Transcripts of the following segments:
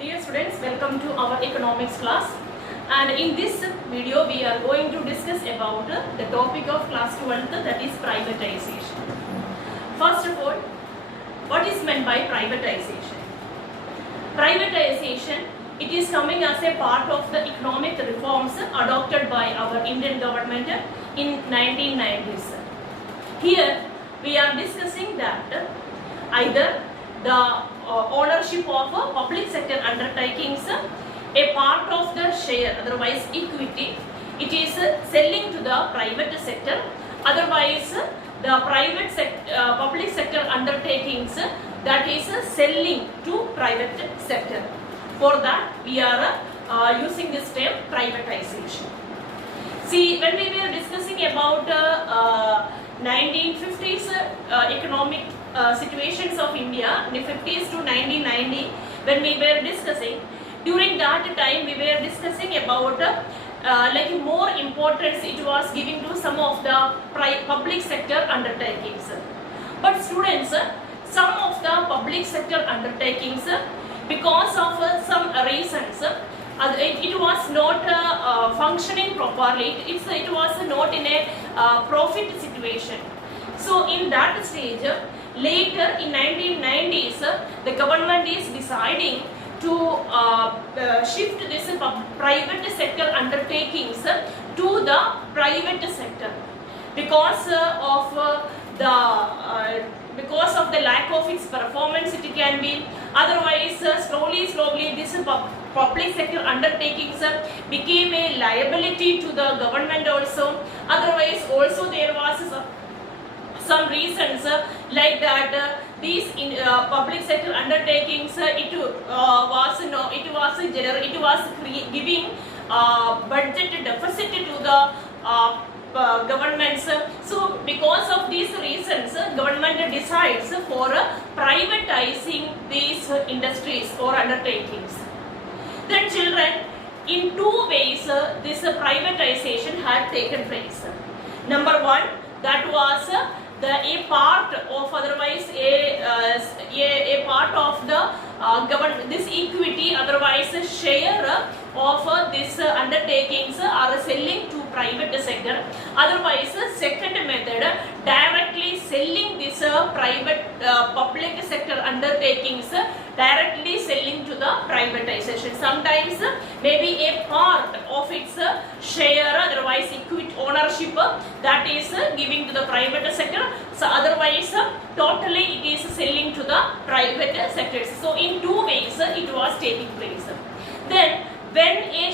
Dear students, welcome to our economics class. And in this video, we are going to discuss about the topic of class 12th, that is privatization. First of all, what is meant by privatization? Privatization, it is coming as a part of the economic reforms adopted by our Indian government in 1990s. Here, we are discussing that either the ownership of public sector undertakings, a part of the share, otherwise equity, it is selling to the private sector, otherwise the public sector undertakings, that is selling to private sector. For that we are using this term privatization. See, when we were discussing about 1950s economic situations of India, in the 50s to 1990, when we were discussing, during that time we were discussing about like more importance it was giving to some of the public sector undertakings. But students, some of the public sector undertakings, because of some reasons, it was not functioning properly, it was not in a profit situation. So in that stage, later in 1990s, the government is deciding to shift this private sector undertakings to the private sector because of the lack of its performance. It can be otherwise slowly this public sector undertakings became a liability to the government also. Otherwise also there was some reasons like that these public sector undertakings it was giving budget deficit to the governments. So because of these reasons, government decides for privatizing these industries or undertakings. Then children, in two ways this privatization had taken place. Number one, that was a part of, otherwise a part of the this equity, otherwise share of this undertakings are selling to private sector. Otherwise, second method, directly selling this private public sector undertakings, directly selling to the privatization. Sometimes maybe a part of its share, otherwise equity ownership, that is giving to the private sector. So otherwise totally it is selling to the private sectors. So in two ways it was taking place. Then when a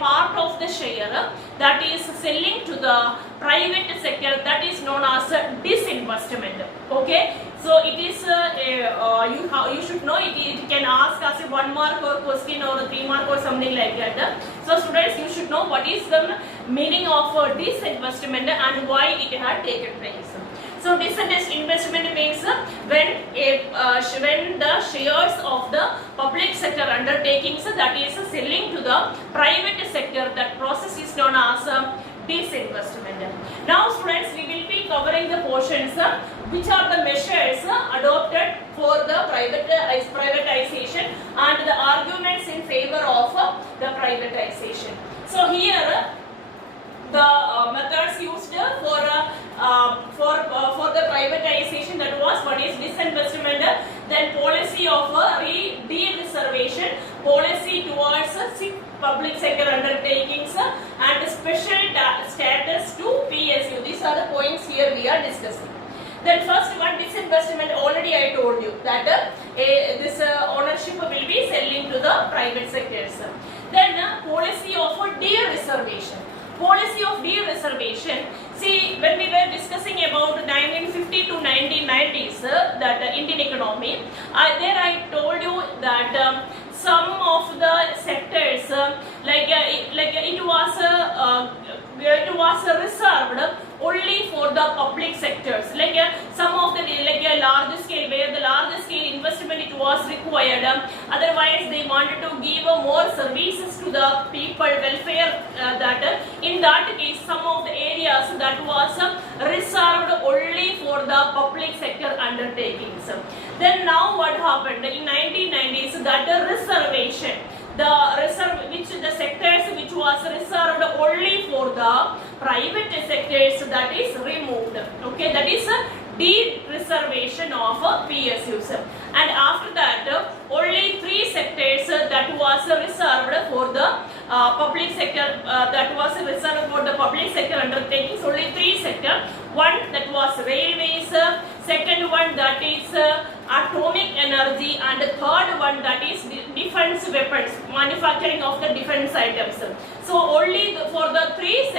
part of the share that is selling to the private sector, that is known as disinvestment. Okay, so it is you should know it can ask as a 1 mark or question or a 3 mark or something like that. So students, you should know what is the meaning of disinvestment and why it had taken place. So disinvestment means when the shares of the public sector undertakings that is selling to the private sector, that process is known as disinvestment. Now students, we will be covering the portions which are the measures adopted for the privatization and the arguments in favor of the privatization. So here the methods used for the privatization, that was what is disinvestment, then policy of de-reservation, policy towards public sector undertakings, and special status to PSU. These are the points here we are discussing. Then first one, disinvestment, already I told you that this ownership will be selling to the private sectors. Then policy of de-reservation. Policy of de-reservation. See, when we were discussing about 1950 to 1990s, that Indian economy, there I told you that some of the sectors it was reserved only for the public sectors, some of the large scale, where the large scale investment it was required. Otherwise they wanted to give more services to the people, welfare, that in that case some of the areas that was reserved only for the public sector undertakings. Then now what happened in 1990s, that the reservation reservation, the sectors which was reserved only for the private sectors, that is removed. Okay, that is a de-reservation of PSUs. And after that, only 3 sectors that was reserved for the public sector, undertakings. Only 3 sectors. One that was railways, second one that is atomic energy, and the third one that is defense weapons, manufacturing of the defense items. So only for the three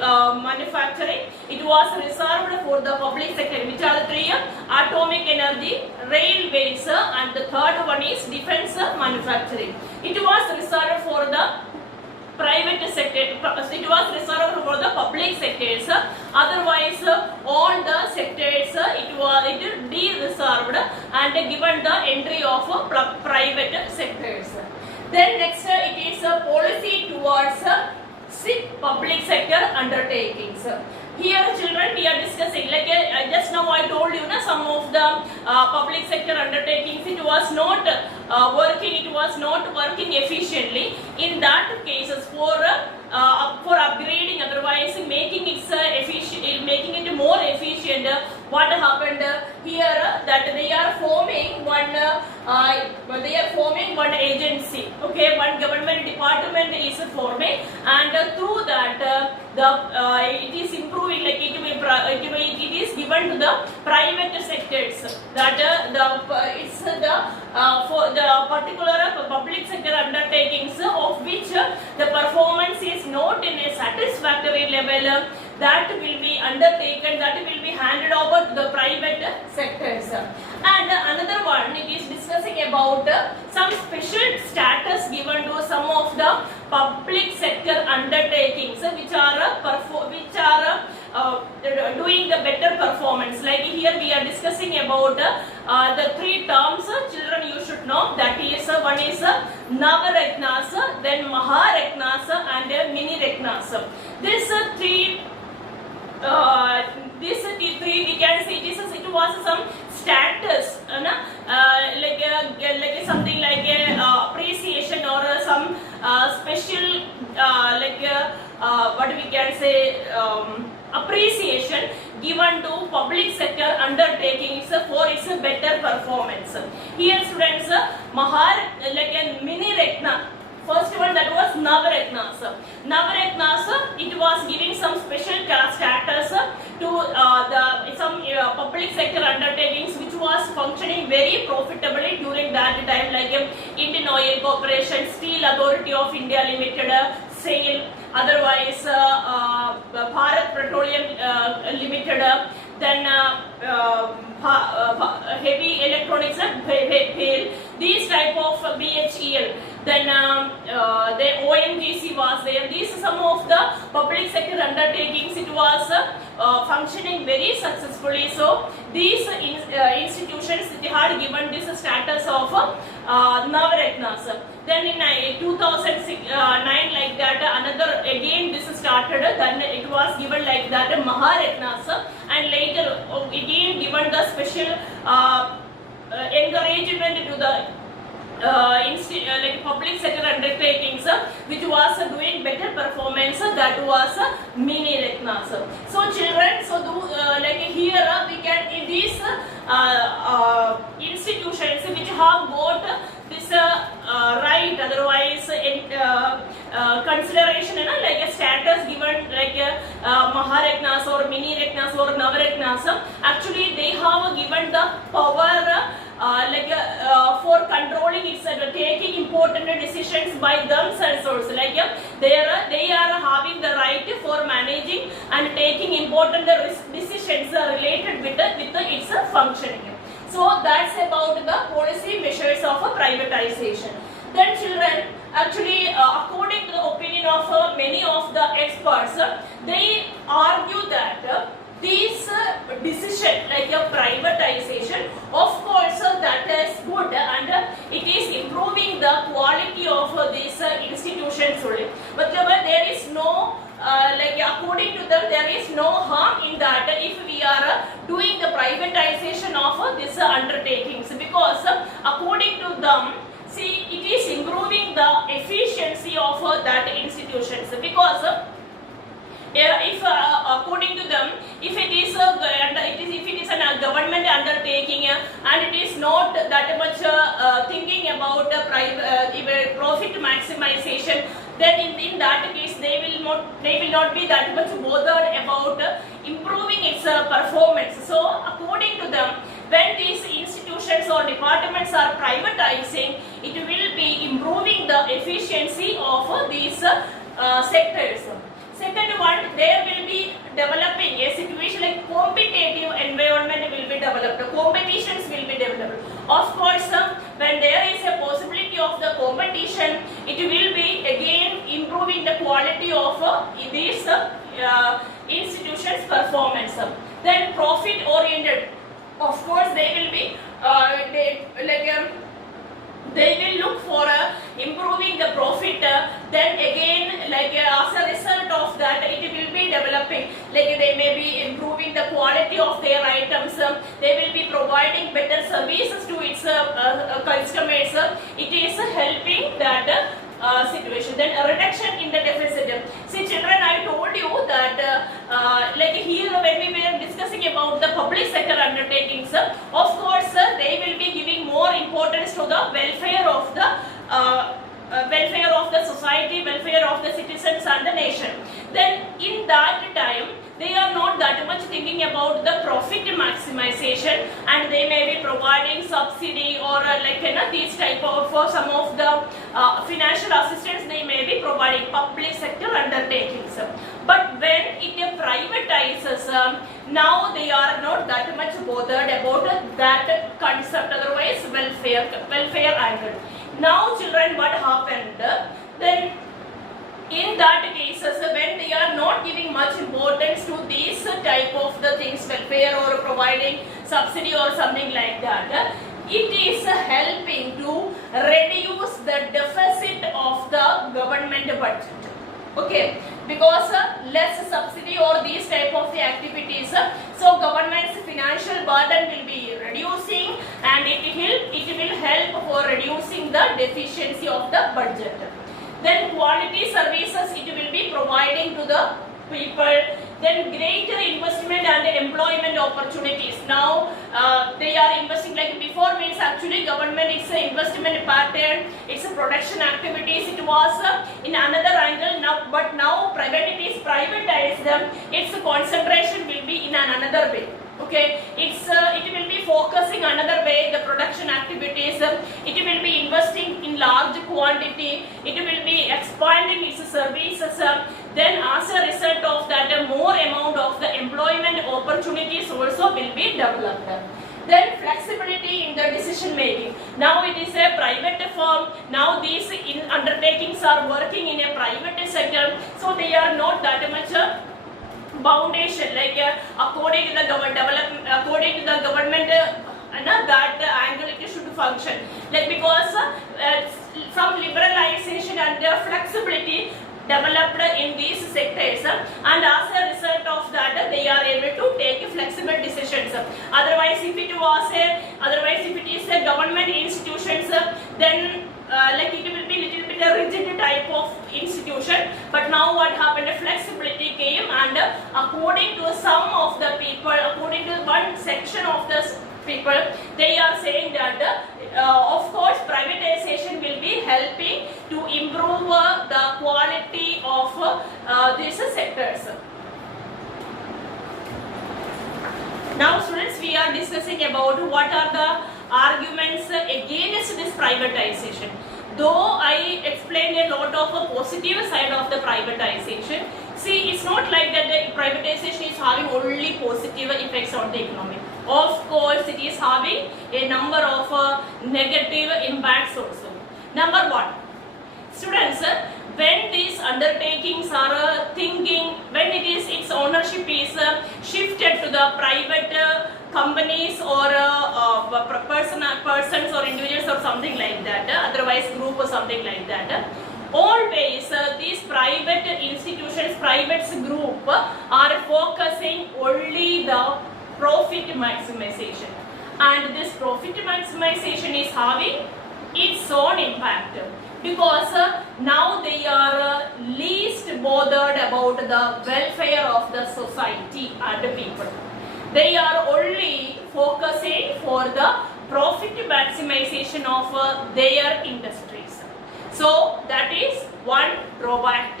manufacturing, it was reserved for the public sector, which are the 3: atomic energy, railways, and the third one is defense manufacturing. It was reserved for the private sector, it was reserved for the public sectors. Otherwise, all the sectors it de-reserved and given the entry of private sectors. Then next it is a policy towards public sector undertakings. Here children, we are discussing, like just now I told you some of the public sector undertakings, it was not working efficiently. In that cases, for upgrading, otherwise making it more efficient, what happened here, that they are forming one agency. Okay, one government department is forming, and through that it is improving, like it is given to the private sectors, that for the particular public sector undertakings of which the performance is not in a satisfactory level, that will be undertaken, that will be handed over to the private sectors. And another one, it is discussing about some special status given to some of the public sector undertakings which are doing the better performance. Like here we are discussing about the 3 terms, children you should know, that is one is Navaratnas, then Maharatnas, and Mini Ratnas. These three we can say it was some status, like something like appreciation or some special what we can say appreciation given to public sector undertakings for its better performance. Here students, Mini Ratna. First one, that was Navaratnas. Navaratnas, it was giving some special status to some public sector undertakings which was functioning very profitably during that time, like Indian Oil Corporation, Steel Authority of India Limited, SAIL, otherwise Bharat Petroleum Limited, then heavy electronics, BHEL, these type of BHEL. Then the ONGC was there. These are some of the public sector undertakings. It was functioning very successfully. So these institutions, they had given this status of Navaratnas. Then in 2009, like that, another again this started. Then it was given like that Maharatnas, and later again given the special encouragement to the like public sector undertakings which was doing better performance, that was Mini Ratnas. So children, like here we can, in these institutions which have got this right, otherwise consideration, like a status given like Maharatnas or Mini Ratnas or Navaratnas, actually they have given the power for controlling itself, taking important decisions by themselves also, like they are having the right for managing and taking important decisions related with its functioning. So that's about the policy measures of privatization. Then children, actually according to the opinion of many of the experts, they argue that this decision, like a privatization, of course that is good and it is improving the quality of these institutions only. But there is no according to them, there is no harm in that if we are doing the privatization of these undertakings, because according to them, see, it is improving the efficiency of that institutions, because if according to them, if it is a government undertaking and it is not that much thinking about profit maximization, then in that case they will not be that much bothered about improving its performance. So according to them, when these institutions or departments are privatizing, it will be improving the efficiency of these sectors. Second one, there will be developing a situation like competitive environment will be developed, competitions will be developed. Of course, when there is a possibility of the competition, it will be again improving the quality of these institutions' performance. Then profit oriented, of course they will be they will look for improving the profit. Then again, as a result of that, it will be developing, they may be improving the quality of their items, they will be providing better services to its customers. It is helping that situation. Then a reduction in the deficit. See children, I told you that here when we were discussing about the public sector undertakings, of course they will be giving more importance to the welfare of the society, welfare of the citizens and the nation. Then in that time, they are not that much thinking about the profit maximization, and they may be providing subsidy or these type of for some of the financial assistance they may be providing, public sector undertakings. But when it privatizes, now they are not that much bothered about that concept, otherwise welfare angle. Now children, what happened? Then in that cases, when they are not giving much importance to these type of the things, welfare or providing subsidy or something like that, it is helping to reduce the deficit of the government budget. Okay, because less subsidy or these type of the activities, so government's financial burden will be reducing, and it will help for reducing the deficiency of the budget. Then quality services it will be providing to the people. Then greater investment and employment opportunities. Now they are investing, like before means actually government it's a investment pattern, it's a production activities, it was in another angle now, but now it is privatized, its concentration will be in another way. Okay, it will be focusing another way the production activities, it will be investing in large quantity, it will be expanding its services, then as a result of that more amount of the employment opportunities also will be developed. Then flexibility in the decision making. Now it is a private firm, now these undertakings are working in a private sector, so they are not that much foundation according to the government that angle it should function, because some liberalization and flexibility developed in these sectors, and as a result of that they are able to take flexible decisions. Otherwise if it is a government institutions, then it will be little bit a rigid type of institution. But now what happened, flexibility came, and according to some of the people, according to one section of the people, they are saying that of course privatization will be helping to improve the quality of these sectors. Now students, we are discussing about what are the arguments against this privatization. Though I explained a lot of a positive side of the privatization, see it's not like that the privatization is having only positive effects on the economy. Of course it is having a number of negative impacts also. Number one, students, when these undertakings are thinking, when its ownership is shifted to the private companies or persons or individuals or something like that, otherwise group or something like that, always these private institutions, private group are focusing only the profit maximization, and this profit maximization is having its own impact, because now they are least bothered about the welfare of the society and the people. They are only focusing for the profit maximization of their industries. So that is one drawback.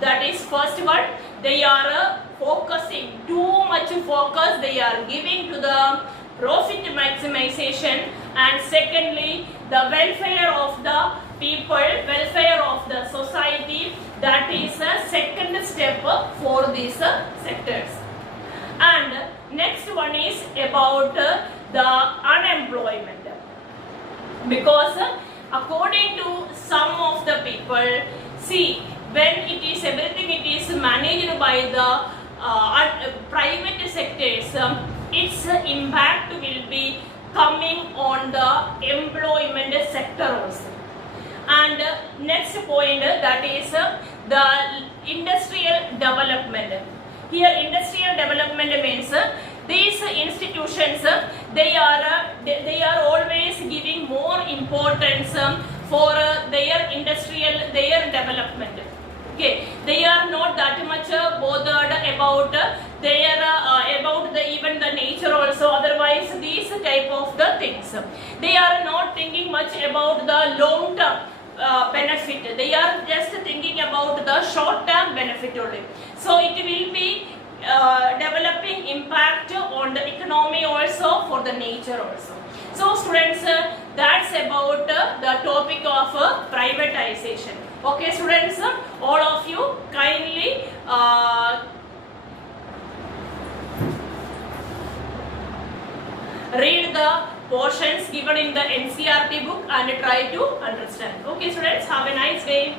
That is first one, they are focusing, too much focus they are giving to the profit maximization, and secondly the welfare of the people, welfare of the society, that is a second step for these sectors. And next one is about the unemployment, because according to some of the people, see, when it is everything it is managed by the private sectors, its impact will be coming on the employment sector also. And next point, that is the industrial development. Here industrial development means these institutions, they are always giving more importance for their development. Okay, they are not that much bothered about even the nature also. Otherwise, these type of the things, they are not thinking much about the long term benefit. They are just thinking about the short term benefit only. So it will be developing impact on the economy also, for the nature also. So students, that's about the topic of privatization. Okay students, all of you kindly read the portions given in the NCERT book and try to understand. Okay students, have a nice day.